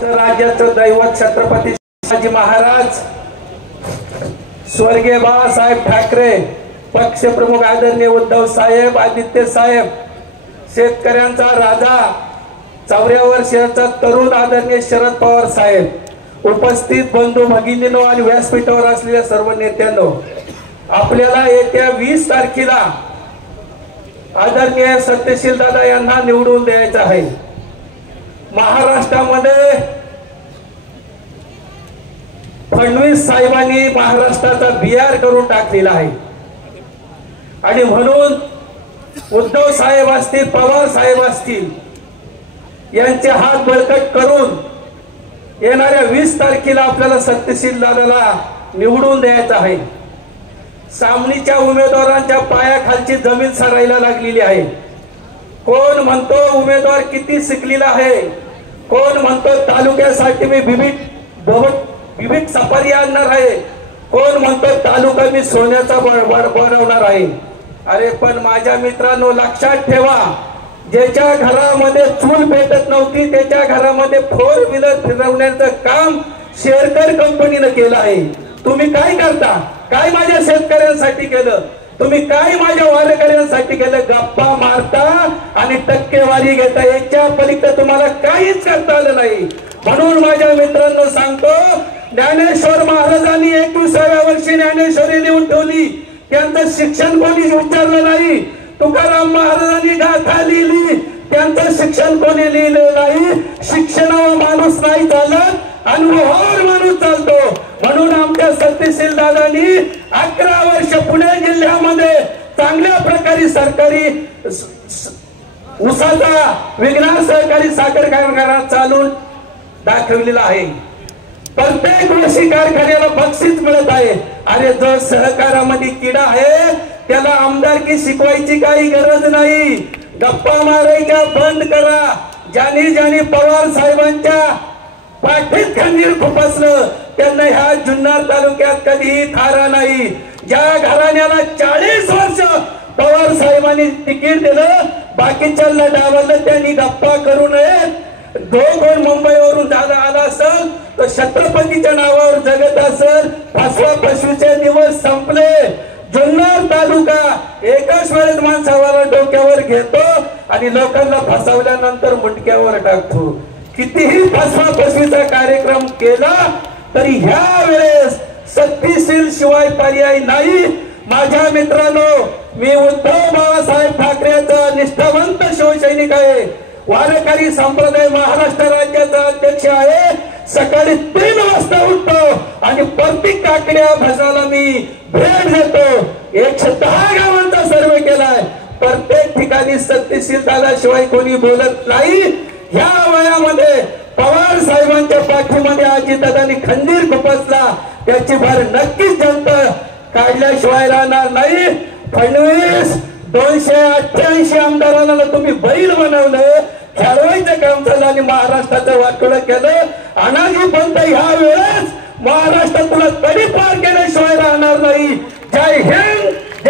राज्याचं दैवत छत्रपती शिवाजी महाराज, स्वर्गीय बाळासाहेब ठाकरे, पक्षप्रमुख आदरणीय उद्धव साहेब, आदित्य साहेब, शेतकऱ्यांचा राजा, 84 वर्षाचा तरुण आदरणीय शरद पवार साहेब, उपस्थित बंधू भगिनींनो आणि व्यासपीठावर असलेल्या सर्व नेत्यांनो, आपल्याला येत्या 20 तारखेला आदरणीय सत्यशील दादा यांना निवडून द्यायचं आहे। महाराष्ट्रामध्ये फडणवीस साहेबांनी महाराष्ट्राचा बिहार करून टाकलेला आहे आणि म्हणून उद्धव साहेब असतील, पवार साहेब असतील, यांचे हात बळकट करून येणाऱ्या 20 तारखेला आपल्याला सत्यशील दादाला निवडून द्यायचं आहे। सामनीच्या उमेदवारांच्या पायाखालची जमीन सरायला लागलेली आहे। कोण म्हणतो उमेदवार किती शिकलेला आहे, कोण म्हणतो तालुक्यासाठी मी बिबिट सफारी आणणार आहे, कोण म्हणतो तालुका मी सोन्याचा बनवणार आहे। अरे पण माझ्या मित्रांनो लक्षात ठेवा, ज्याच्या घरामध्ये चूल पेटत नव्हती त्याच्या घरामध्ये 4 व्हीलर फिरवण्याचं काम शेरकर कंपनीने केलं आहे। तुम्ही काय करता, काय माझ्या शेतकऱ्यांसाठी केलं, तुम्ही काय माझ्या वारकऱ्यांसाठी केलं? गप्पा मारता आणि टक्केवारी घेता, याच्या पलीकडे तुम्हाला काहीच करता आलं नाही। म्हणून माझ्या मित्रांनो सांगतो, ज्ञानेश्वर महाराजांनी 21व्या वर्षी ज्ञानेश्वरी लिहून ठेवली, त्यांचं शिक्षण कोणी विचारलं नाही। तुकाराम महाराजांनी गाथा लिहिली, त्यांचं शिक्षण कोणी लिहिलं नाही। शिक्षणावर माणूस नाही चालत, अनुभवावर माणूस चालतो। म्हणून आमच्या सत्यशील दादांनी 11 वर्ष पुणे जिल्ह्यामध्ये चांगल्या प्रकारे सरकारी उसाचा विज्ञान सहकारी साखर कारखाना चालून दाखवलेला आहे। प्रत्येक वर्षी कारखान्याला बक्षीस मिळत आहे। अरे जो सहकारामध्ये किडा आहे त्याला आमदारकी शिकवायची काही गरज नाही, गप्पा मारायच्या बंद करा। ज्यांनी पवार साहेबांच्या पाठीत खंजीर खुपसलं त्यांना ह्या जुन्नर तालुक्यात कधीही थारा नाही। ज्या घराण्याला 40 वर्ष पवार साहेबांनी तिकीट दिलं, बाकीच्यांना डावललं, त्यांनी गप्पा करू नये। कोण मुंबईवरून दादा आला असेल तर छत्रपतीच्या नावावर जगत असेल, फसवा फसवीचे दिवस संपले। जुन्नर तालुका एकाच वेळेस माणसावाला डोक्यावर घेतो आणि लोकांना फसवल्यानंतर मुंडक्यावर टाकतो। कितीही फसवा फसवीचा कार्यक्रम केला तरी ह्या वेळेस सत्यशील शिवाय पर्याय नाही। माझ्या मित्रांनो, मी उद्धव बाळासाहेब ठाकरेचा निष्ठावंत शिवसैनिक आहे। वारकरी संप्रदाय महाराष्ट्र राज्याचा अध्यक्ष आहे। सकाळी 3 वाजता उठतो आणि प्रत्येक काकड्या भजाला मी भेट देतो। 110 गावांचा सर्वे केलाय, प्रत्येक ठिकाणी सत्यशील दादा शिवाय कोणी बोलत नाही। ह्या वयामध्ये पवार साहेबांच्या पाठीमध्ये अजितदादांनी खंजीर खुपसला, त्याची भर नक्कीच जनता काढल्याशिवाय राहणार नाही। फडणवीस 288 आमदारांना तुम्ही बैल बनवलं, खेळवायचं काम झालं आणि महाराष्ट्राचं वाटोळं केलं। अनाजी पंत ह्या वेळेस महाराष्ट्रात तुला कधी पार केल्याशिवाय राहणार नाही। जय हिंद।